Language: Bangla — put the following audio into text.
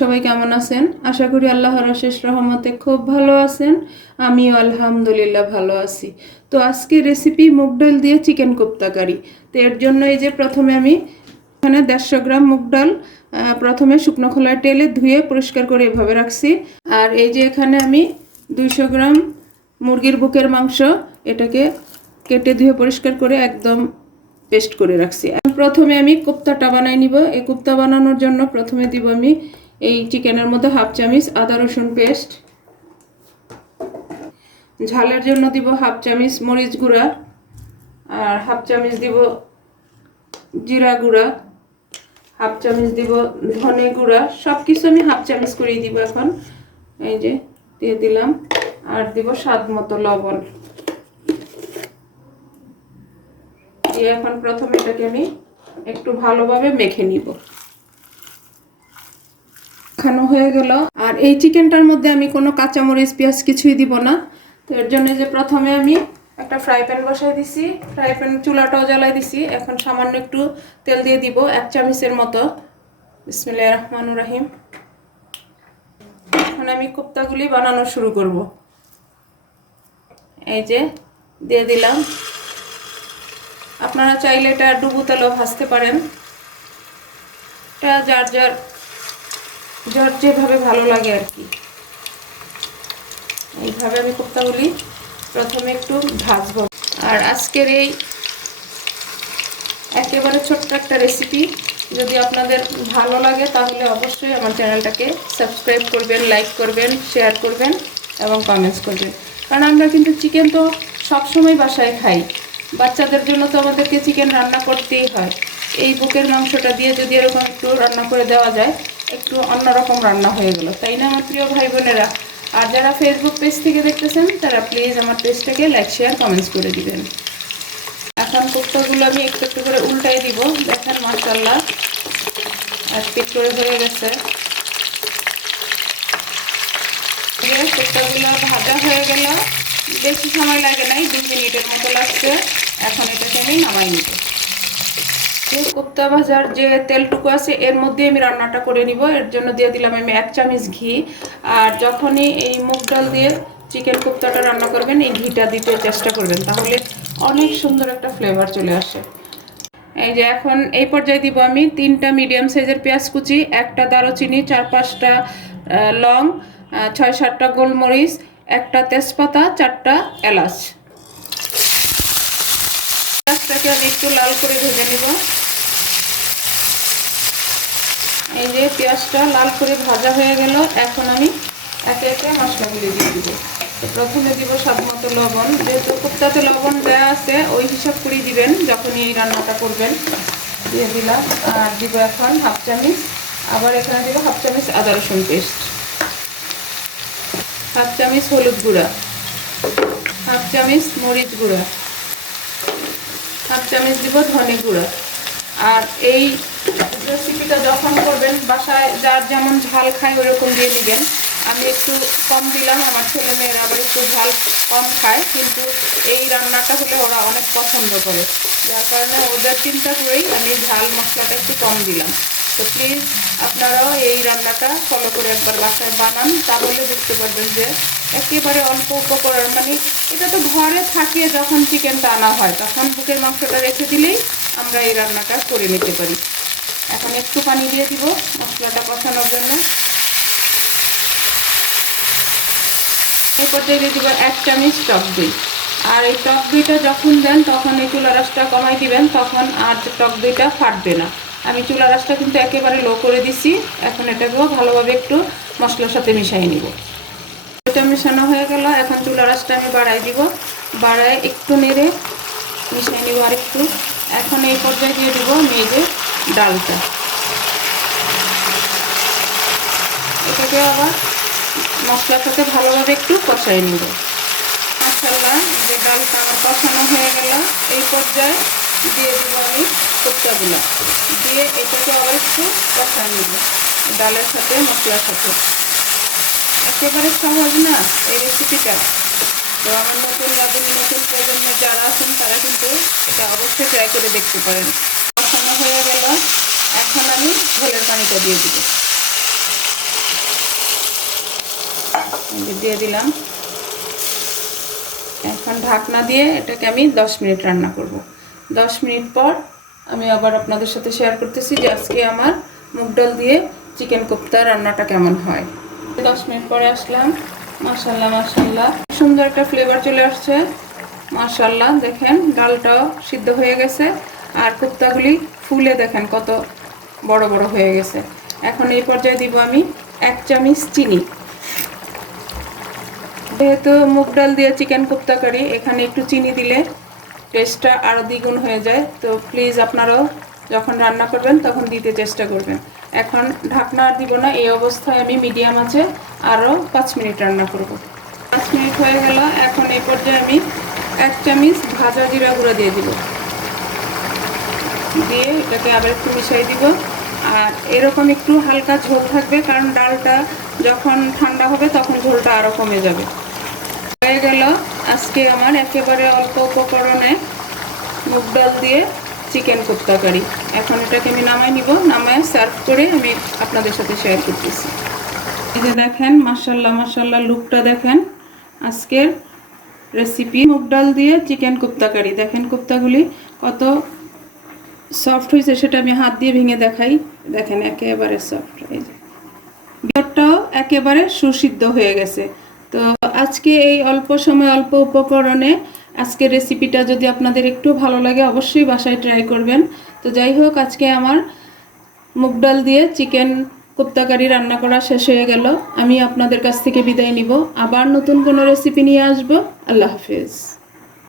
সবাই কেমন আছেন? আশা করি আল্লাহর অশেষ রহমতে খুব ভালো আছেন। আমিও আলহামদুলিল্লাহ ভালো আছি। তো আজকে রেসিপি মুগ ডাল দিয়ে চিকেন কোপ্তা কারি। তো এর জন্য এই যে প্রথমে আমি এখানে 150 গ্রাম মুগ ডাল প্রথমে শুকনো খোলায় তেলে ধুয়ে পরিষ্কার করে এভাবে রাখছি। আর এই যে এখানে আমি 200 গ্রাম মুরগির বুকের মাংস, এটাকে কেটে ধুয়ে পরিষ্কার করে একদম পেস্ট করে রাখছি। প্রথমে আমি কোপ্তাটা বানাই নিব। এই কোপ্তা বানানোর জন্য প্রথমে দিব আমি এই চিকেনের মধ্যে 1/2 চামচ আদা রসুন পেস্ট, ঝালের জন্য দিব 1/2 চামচ মরিচ গুঁড়া, আর 1/2 চামচ দিব জিরা গুঁড়া, 1/2 চামচ দিব ধনে গুঁড়া। সব কিছু আমি 1/2 চামচ করেই দিব। এখন এই যে দিয়ে দিলাম, আর দিব স্বাদ মতো লবণ দিয়ে এখন প্রথমে এটাকে আমি একটু ভালোভাবে মেখে নিব। মাখানো হয়ে গেল। আর এই চিকেনটার মধ্যে আমি কোনো কাঁচামরিচ পেঁয়াজ কিছুই দিব না। তো এর জন্য যে প্রথমে আমি একটা ফ্রাই প্যান বসাই দিছি, ফ্রাই প্যান চুলাটাও জ্বালাই দিছি। এখন সামান্য একটু তেল দিয়ে দিব 1 চামচের মতো। বিসমিল্লাহির রহমানির রহিম। এখন আমি কোপ্তাগুলি বানানো শুরু করব। এই যে দিয়ে দিলাম। আপনারা চাইলে এটা ডুবো তেলেও ভাজতে পারেন, এটা যার যার যেভাবে ভালো লাগে আর কি। এইভাবে আমি কোপ্তাগুলি প্রথমে একটু ভাজবো। আর আজকের এই একেবারে ছোট্ট একটা রেসিপি যদি আপনাদের ভালো লাগে তাহলে অবশ্যই আমার চ্যানেলটাকে সাবস্ক্রাইব করবেন, লাইক করবেন, শেয়ার করবেন এবং কমেন্টস করবেন। কারণ আমরা কিন্তু চিকেন তো সবসময় বাসায় খাই, বাচ্চাদের জন্য তো আমাদেরকে চিকেন রান্না করতেই হয়। এই বুকের মাংসটা দিয়ে যদি এরকম একটু রান্না করে দেওয়া যায়, একটু অন্যরকম রান্না হয়ে গেল, তাই না আমার প্রিয় ভাই বোনেরা? আর যারা ফেসবুক পেজ থেকে দেখতেছেন তারা প্লিজ আমার পেজটাকে লাইক শেয়ার কমেন্টস করে দিবেন। এখন কোপ্তাগুলো আমি একটু একটু করে উল্টাই দিব। দেখেন মাশাআল্লাহ এক পিট করে হয়ে গেছে। কোপ্তাগুলো ভাজা হয়ে গেল, বেশি সময় লাগে নাই, 2 মিনিটের মতো লাগছে। এখন এটাকে আমি নামাই নিব। কোপ্তা ভাজার যে তেলটুকু আছে এর মধ্যে আমি রান্নাটা করে নিব। এর জন্য দিয়ে দিলাম আমি 1 চামচ ঘি। আর যখনই এই মুগ ডাল দিয়ে চিকেন কোপ্তাটা রান্না করবেন এই ঘিটা দিতে চেষ্টা করবেন, তাহলে অনেক সুন্দর একটা ফ্লেভার চলে আসে। এই যে এখন এই পর্যায়ে দিব আমি 3টা মিডিয়াম সাইজের পেঁয়াজ কুচি, 1টা দারুচিনি, 4-5টা লং, 6-7টা গোলমরিচ, 1টা তেজপাতা, 4টা এলাচ। পেঁয়াজটাকে আমি একটু লাল করে ভেজে নিব। এই যে পেঁয়াজটা লাল করে ভাজা হয়ে গেল। এখন আমি একে একে মশলাগুলি দিয়ে দিব। প্রথমে দিব স্বাদ মতো লবণ, যেহেতু কোপ্তাতে লবণ দেওয়া আছে ওই হিসাব করেই দিবেন যখনই এই রান্নাটা করবেন। দিয়ে দিলাম। আর দিব এখন 1/2 চামচ, আবার এখানে দিব 1/2 চামচ আদা রসুন পেস্ট, 1/2 চামচ হলুদ গুঁড়া, 1/2 চামচ মরিচ গুঁড়া, 1/2 চামচ দিব ধনে গুঁড়া। আর এই রেসিপিটা যখন করবেন বাসায় যার যেমন ঝাল খায় ওরকম দিয়ে নেবেন। আমি একটু কম দিলাম, আমার ছেলে মেয়েরা আবার একটু ঝাল কম খায়, কিন্তু এই রান্নাটা হলে ওরা অনেক পছন্দ করে, যার কারণে ওদের চিন্তা করেই আমি ঝাল মশলাটা একটু কম দিলাম। তো প্লিজ আপনারাও এই রান্নাটা ফলো করে একবার বাসায় বানান, তাহলে দেখতে পারবেন যে একেবারে অল্প উপকরণ, মানে এটা তো ঘরে থাকে, যখন চিকেনটা আনা হয় তখন বুকের মাংসটা রেখে দিলেই আমরা এই রান্নাটা করে নিতে পারি। এখন একটু পানি দিয়ে দিব মশলাটা কষানোর জন্য। এই পর্যায়ে দিয়ে দিব 1 চামচ টক দই। আর এই টক দইটা যখন দেন তখন এই চুলা রাসটা কমাই দিবেন, তখন আর টক দইটা ফাটবে না। আমি চুলা রাসটা কিন্তু একেবারে লো করে দিছি। এখন এটাকেও ভালোভাবে একটু মশলার সাথে মিশিয়ে নিব। এটা মেশানো হয়ে গেল। এখন চুলা রাসটা আমি বাড়াই দিব, বাড়ায় একটু নেড়ে মিশিয়ে নিব আর একটু। এখন এই পর্যায়ে দিয়ে দিব আমি এই যে ডালটা, এটাকে আবার মশলার সাথে ভালোভাবে একটু কষাই নেব। মাশাআল্লাহ যে ডালটা আমার কষানো হয়ে গেল। এই পর্যায়ে দিয়ে দিব আমি কোপ্তাগুলো, দিয়ে এটাকে আবার একটু কষাই নেব ডালের সাথে মশলার সাথে। একেবারে সহজ না এই রেসিপিটা। তো আমার নতুন প্রজন্মের যারা আছেন তারা কিন্তু এটা অবশ্যই ট্রাই করে দেখতে পারেন। কষানো হয়ে গেল। এখন আমি ঝোলের পানিটা দিয়ে দিব। দিয়ে দিলাম। এখন ঢাকনা দিয়ে এটাকে আমি 10 মিনিট রান্না করব। 10 মিনিট পর আমি আবার আপনাদের সাথে শেয়ার করতেছি যে আজকে আমার মুগ ডাল দিয়ে চিকেন কোপ্তা রান্নাটা কেমন হয়। 10 মিনিট পরে আসলাম। মাশাআল্লাহ মাশাআল্লাহ, সুন্দর একটা ফ্লেভার চলে আসছে। মাশাআল্লাহ, দেখেন ডালটাও সিদ্ধ হয়ে গেছে আর কোপ্তাগুলি ফুলে দেখেন কত বড় বড় হয়ে গেছে। এখন এই পর্যায়ে দিব আমি 1 চামচ চিনি। যেহেতু মুগ ডাল দিয়ে চিকেন কোপ্তা কারি, এখানে একটু চিনি দিলে টেস্টটা আরও দ্বিগুণ হয়ে যায়। তো প্লিজ আপনারাও যখন রান্না করবেন তখন দিতে চেষ্টা করবেন। এখন ঢাকনা আর দিব না, এই অবস্থায় আমি মিডিয়াম আছে আরও 5 মিনিট রান্না করব। 5 মিনিট হয়ে গেল। এখন এই পর্যায়ে আমি 1 চামচ ভাজা জিরা গুঁড়া দিয়ে দিব। দিয়ে এটাকে আবার একটু মিশিয়ে দিব। আর এরকম একটু হালকা ঝোল থাকবে, কারণ ডালটা যখন ঠান্ডা হবে তখন ঝোলটা আরও কমে যাবে। হয়ে গেল আজকে আমার একেবারে অল্প উপকরণে মুগ ডাল দিয়ে চিকেন কোপ্তা কারি। এখন এটাকে আমি নামাই নিব, নামায় সার্ভ করে আমি আপনাদের সাথে শেয়ার করতেছি। এই যে দেখেন মাশাআল্লাহ মাশাআল্লাহ, লুকটা দেখেন। আজকের রেসিপি মুগ ডাল দিয়ে চিকেন কোপ্তা কারি। দেখেন কোপ্তাগুলি কত সফট হয়েছে, সেটা আমি হাত দিয়ে ভেঙে দেখাই। দেখেন একেবারে সফট। এই যে ভিতরটাও একেবারে সুসিদ্ধ হয়ে গেছে। তো আজকে এই অল্প সময় অল্প উপকরণে আজকের রেসিপিটা যদি আপনাদের একটু ভালো লাগে অবশ্যই বাসায় ট্রাই করবেন। তো যাই হোক, আজকে আমার মুগ ডাল দিয়ে চিকেন কোপ্তা কারি রান্না করা শেষ হয়ে গেল। আমি আপনাদের কাছ থেকে বিদায় নিব। আবার নতুন কোনো রেসিপি নিয়ে আসবো। আল্লাহ হাফেজ।